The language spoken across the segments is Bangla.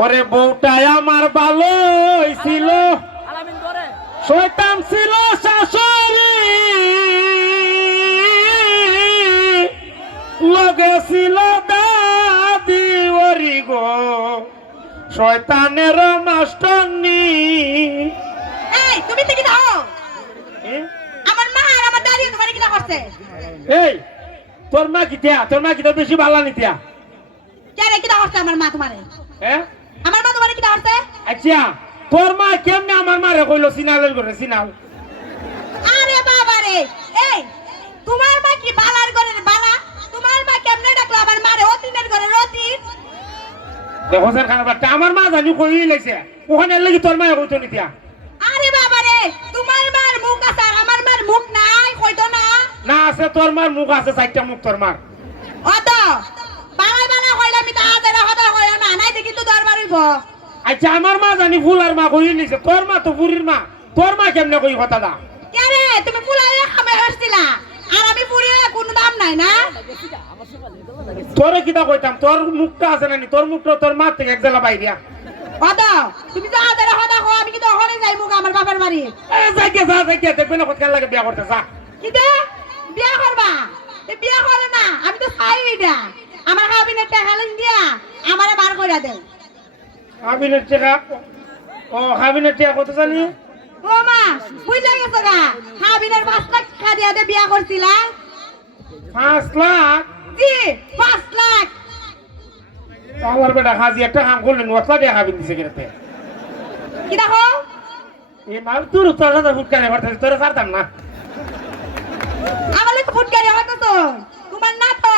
ওরে বউটাই আমার ভালো ছিল, শয়তান ছিল শাশুড়ি, লগে ছিল দাদি ওরি গো শয়তানের মাস্টারনি। এই তুমি থেকে দাও, আমার মা আর আমার দাদি তোমার কি করছে? এই তোর মা কি দিয়া? তোর মা কি তোর বেশি ভালো নিতিয়া? কে রে কি করছে আমার মা তোমারে? হ্যাঁ আমার মা তোমারে কি করছে? আচ্ছা তোর মা কেমনে আমার মারে কইলো সিনালের করে সিনাল? আরে বাবা রে, এই তোমার মা কি বালার ঘরের বালা? তোমার মা কেমনে ডাকলো আমার মারে অতিনের ঘরের অতিন? দেখো স্যার খারাপটা আমার মা জানি কই লাইছে ওখানে লাগি তোর মা কইতো নিতিয়া? আরে বাবা রে, তোমার মার মুখ আছে আর আমার মার মুখ নাই, কইতো না? না আছে, তোর মার মুখ আছে, চারটা মুখ তোর মার। অত বালাই বালা কইলাম তা আদের হদা কইও না, নাই দেখি তো দরবার হইব। আচ্ছা আমার মা জানি ফুলার মা কই নিছে, তোর মা তো বুড়ির মা, তোর মা কেমনে কই কথাটা? কে রে তুমি ফুলাইয়া খামে হইছিলা আর আমি পুরিয়ে কোনো দাম নাই না? তোরে কিটা কইতাম, তোর মুখটা আছে নানি, তোর মুখটা তোর মা থেকে একজলা বাইরিয়া। অত তুমি তো আদের হদা কও, আমি কি তো ওখানে যাই মুখ আমার বাবার বাড়ি? যাইকে যা যাইকে দেখবে না কত লাগে বিয়া করতে যা। কি দে বিয়া করবা? এ বিয়া করে না, আমি তো চাই এটা আমার হাবিনের টাকা লিন দিয়া আমারে বার কইরা দেন। হাবিনের টাকা? ও হাবিনের টাকা কত জানি? ও মা বুঝলা গেছো গা, হাবিনের 5 লাখ টাকা দিয়া দে বিয়া করছিলা। 5 লাখ? জি 5 লাখ। আমার বেটা হাজি একটা কাম করলেন, ওতলা টাকা হাবিন দিছে কিনতে। কি দেখো এই মাল তোর তোর তো ফুটকানে করতে তোরে ছাড়তাম না। আমার লোক ফুটকারি হতো তো তোমার না তো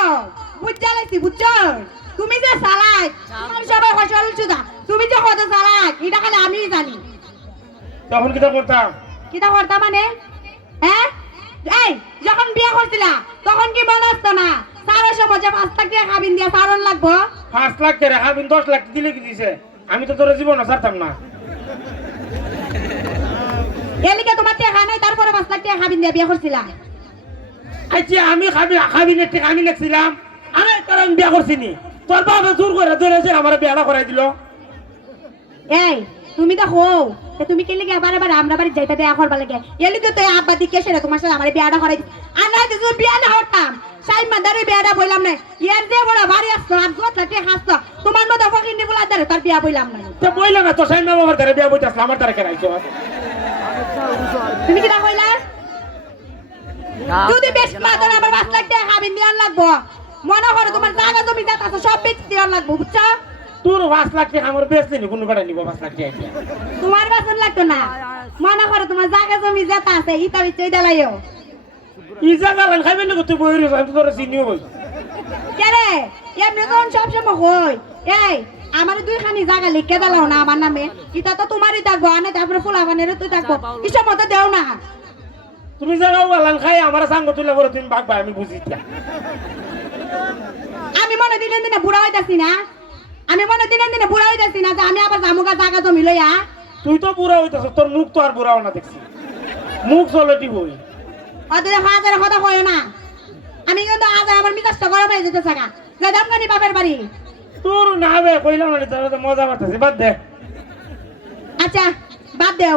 বুঝা লাইছি বুঝছো? তুমি যে চালাক, তোমার সবাই ফসল চুদা, তুমি যে কত চালাক এটা খালি আমিই জানি। তখন কিটা করতাম? কিটা করতা মানে? হ্যাঁ এই যখন বিয়া করছিলা তখন কি মনে আসতো না সারা সমাজে 5 লাখ টাকা খাবিন দিয়া সারন লাগবো? 5 লাখ করে হাবিন 10 লাখ দিলে কি দিছে? আমি তো তোর জীবন ছাড়তাম না। এলিকে তোমার টাকা নাই তারপরে 5 লাখ টাকা খাবিন দিয়া বিয়া করছিলা? আচ্ছা আমি হাবিনের টাকা আমি লেখছিলাম, আমি কারণ বিয়া করছিনি, তোর বাবা জোর করে ধরেছে আমার বিয়াটা করাই দিল। এই তুমি তো হো তুমি কে লিগে আবার আবার আমরা বাড়ি যাইতা দেয়া করবা লাগে এলি তো তুই আব্বা দিকে সেরে তোমার সাথে আমার বিয়াটা করাই দিস। আর না যদি বিয়া না হতাম সাই মাদারে বিয়াটা বইলাম না, এর যে বড় বাড়ি আসতো আর 10 লাখ টাকা আসতো তোমার মতো ফকির নি বলা ধরে তার বিয়া বইলাম না। তো বইলা না তো সাইমা বাবার দ্বারা বিয়া বইতে আসলে আমার দ্বারা কেনাইছো? তুমি কি না কইলা যদি বেশ মাদন আমার 5 লাখ টাকা খাবিন দিয়ার লাগবো, মনে করো তোমার জায়গা জমি যা আছে সব বেচে দিয়ার লাগবো বুঝছো? তোর 5 লাখ টাকা আমার বেচলি কোনো বেড়া নিব 5 লাখ টাকা? তোমার বাসন লাগতো না, মনে করো তোমার জায়গা জমি যা আছে ইটা বিচে দেলাইও। ই জায়গা লান খাইবেন না তুই বইরিস, আমি তো তোর চিনিও বই। কে রে এমনি কোন সব সময় কই এই আমার 2 খানি জায়গা লিখে দাও না আমার নামে, এটা তো তোমারই থাকবো আনে তারপরে ফুলাবানের তুই থাকবো কিসব মতো দেও না। তুমি জায়গাও লান খাই আমার সাঙ্গ তুলে করে তুমি বাগবা, আমি বুঝি না। আমি মনে দিনে দিনে বুড়া হইতাছি না, আমি মনে দিনে দিনে বুড়া হইতাছি না যে আমি আবার জামুকা জায়গা জমি লইয়া। তুই তো বুড়া হইতাছ, তোর মুখ তো আর বুড়াও না দেখছি, মুখ চলটি বই। অতরে হাজার কথা কয় না, আমি কিন্তু আজ আমার মিজাজটা গরম হয়ে যেতে থাকা যে দামগানি বাপের বাড়ি। তোর না বে কইলাম না, মজা করতেছি, বাদ দে। আচ্ছা বাদ দেও।